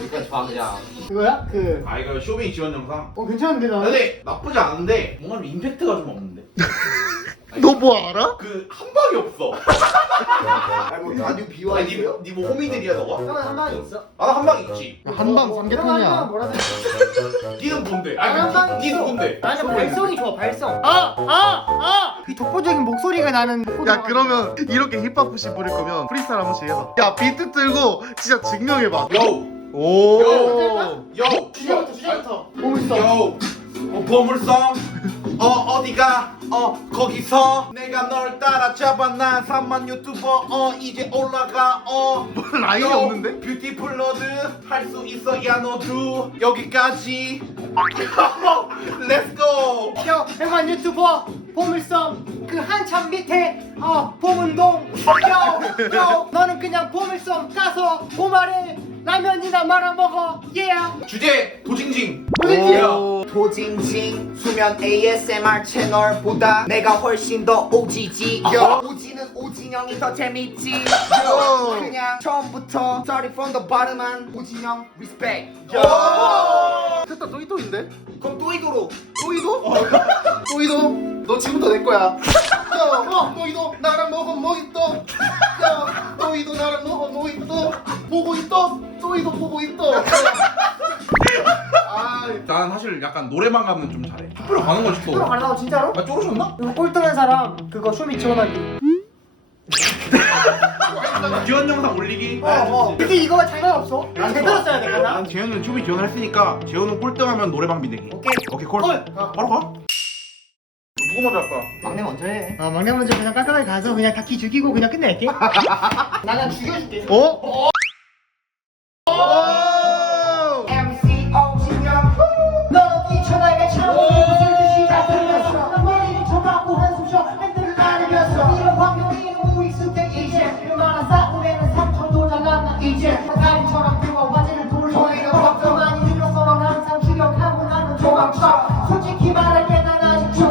여기까지 방장. 그거야? 그. 아 이거 쇼미 지원 영상 어 괜찮은데 나. 근데 나쁘지 않은데 뭔가 좀 임팩트가 좀 없는데 너 뭐 알아? 그한 방이 없어 아니 뭐 라디오 비와 있어요? 니뭐 호미들이야 너가? 형은 한 방이 있어. 나도 한방 있지 한방 형 삼계탕이야. 한 뭐라 생각해? 니는 뭔데? 아니 니- 니는. 뭔데? 나는 발성이 좋아 발성. 아! 아! 아! 이 독보적인 목소리가 나는. 야 그러면 이렇게 힙합 푸시 부릴 거면 프리스타일 한 번씩 해봐. 야 비트 들고 진짜 증명해봐. 요! 오. 요! 주제부터 주제부터. 보고 있어. 요! 어, 보물섬 어 어디가 어 거기서 내가 널 따라잡아 난 3만 유튜버 어 이제 올라가 어 라인이 요, 없는데? 뷰티풀 로드 할 수 있어 야 너도 여기까지 렛츠고 형, 대만 유튜버 보물섬 그 한참 밑에 어 보문동. 요, 요 너는 그냥 보물섬 가서 보말에 라면이나 말아 먹어. 예 yeah. 주제 도징징. 오. 도징징 수면 ASMR 채널보다 내가 훨씬 더 오지지. 요 오지는 오진영이 더 재밌지. 요 그냥 처음부터 starting from the bottom한 오진영 respect. 요 됐다 또 이도인데? 그럼 또이도로 또이도? 또이도? 너 지금부터 내 거야. 야, 어, 또이도 나랑 먹어 뭐있도 야, 또이도 나랑 먹어 뭐있도 보고 있어? 또이도 보고. 아, 난 사실 약간 노래만 가면 좀 잘해 학교로 가는 거지 또 프로 가려고 진짜로? 아 쪼르셨나? 이거 꼴등한 사람 그거 쇼미 지원하기 지원 영상 올리기. 어, 어. 근데 이거 장난 없어. 제대로 써야 되거든 난 재현은 쇼미 지원했으니까 재현은 꼴등하면 노래방 비대기. 오케이. 오케이 콜. 콜. 바로 가. 누구 먼저 할까? 막내 먼저 해. 어, 막내 먼저 그냥 깔끔하게 가서 그냥 다키 죽이고 그냥 끝낼게. 나 그냥 죽여줄게. 어? 솔직히 말할게 난 아직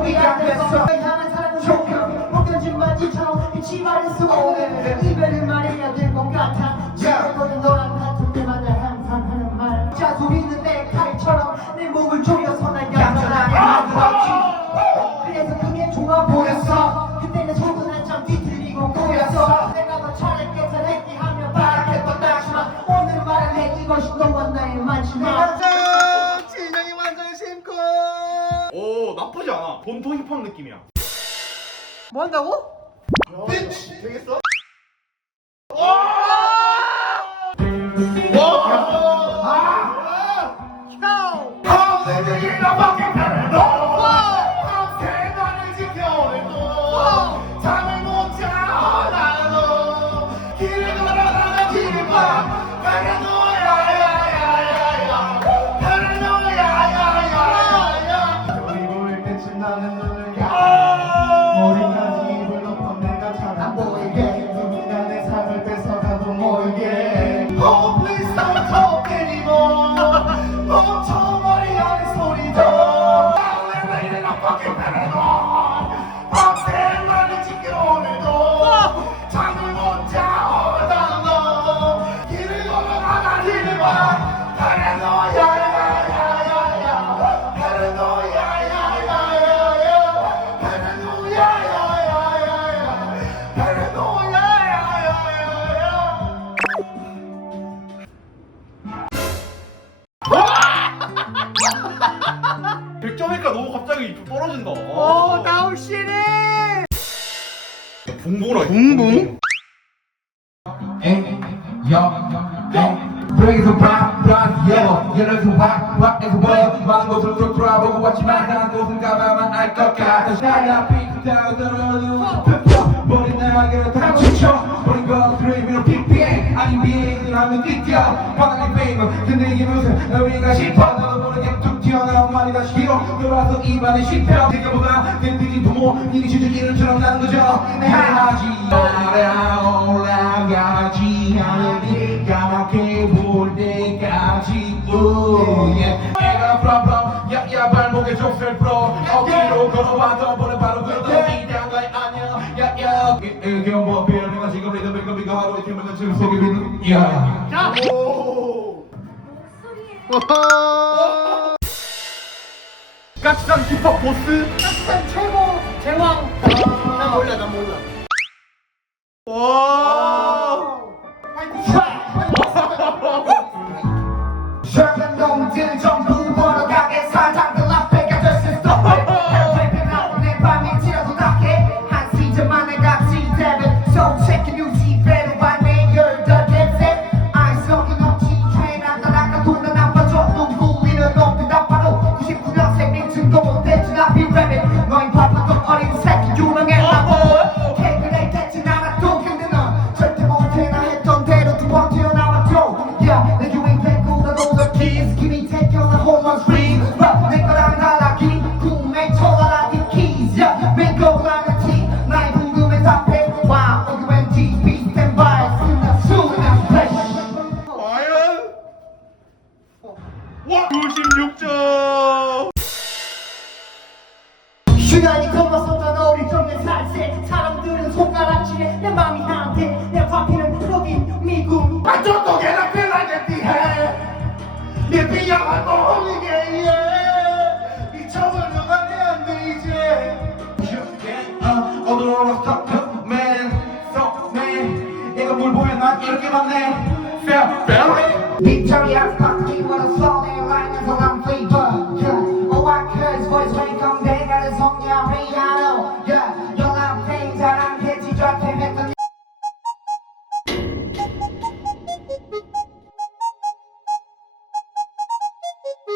나쁘지 않아 본토 힙합 느낌이야 뭐 한다고? 되겠어? 100점이니까 너무 갑자기 떨어진다. 오 나우시네 봉봉라. 봉봉? 브레이크 바 브라스 옐로 옐로에서 와 와에서 와 많은 것을 쭉 돌아보고 왔지만 난 곳은 가봐만 알것 같아. 샤야 핑크다운 떨어져. 머리 나가게 다 지쳐. 버린 것들을 위로 핑핑 아닌 비행을 하면 뛰어 바닥에 페이머 근데 이게 무슨 의미가 싶어 모르게 툭 튀어나온 말이 다시 뒤로 돌아서 입안에 씹혀. 생각보다 내 늦은 부모 이미 주저 이름처럼 나는 거죠. 해야지. 올라 올라가지 하늘이 까맣게 볼 때까지 우 내가 프라프라 야야 발목에 좁쌀 풀어 어디로 걸어와도 보는 바로 그것도 이딴 거야. 아니야 야야 의견 뭐 배우는 건 지금 리듬을 거미고 바로 이렇게 지금 소개되는 이야 까 치산 힙합 보스 일단 최고 제왕 난 몰라 난 몰라 와 젊은 놈들 전부 벌어가게 take on the home on screen 랩내 거랑 달라기 꿈에 Yeah. 믿고 나는 티 나의 궁금해 답해 Wow OUNT be stand by soon as flash 과연? 와 96점! 시간이 건너서던 어릴 적의 살새 사람들은 손가락질해. 내 맘이 한테 내 파피는 플러긴 미국. 아저 물 보면 난 이렇게 맞네 Fair, fair what a song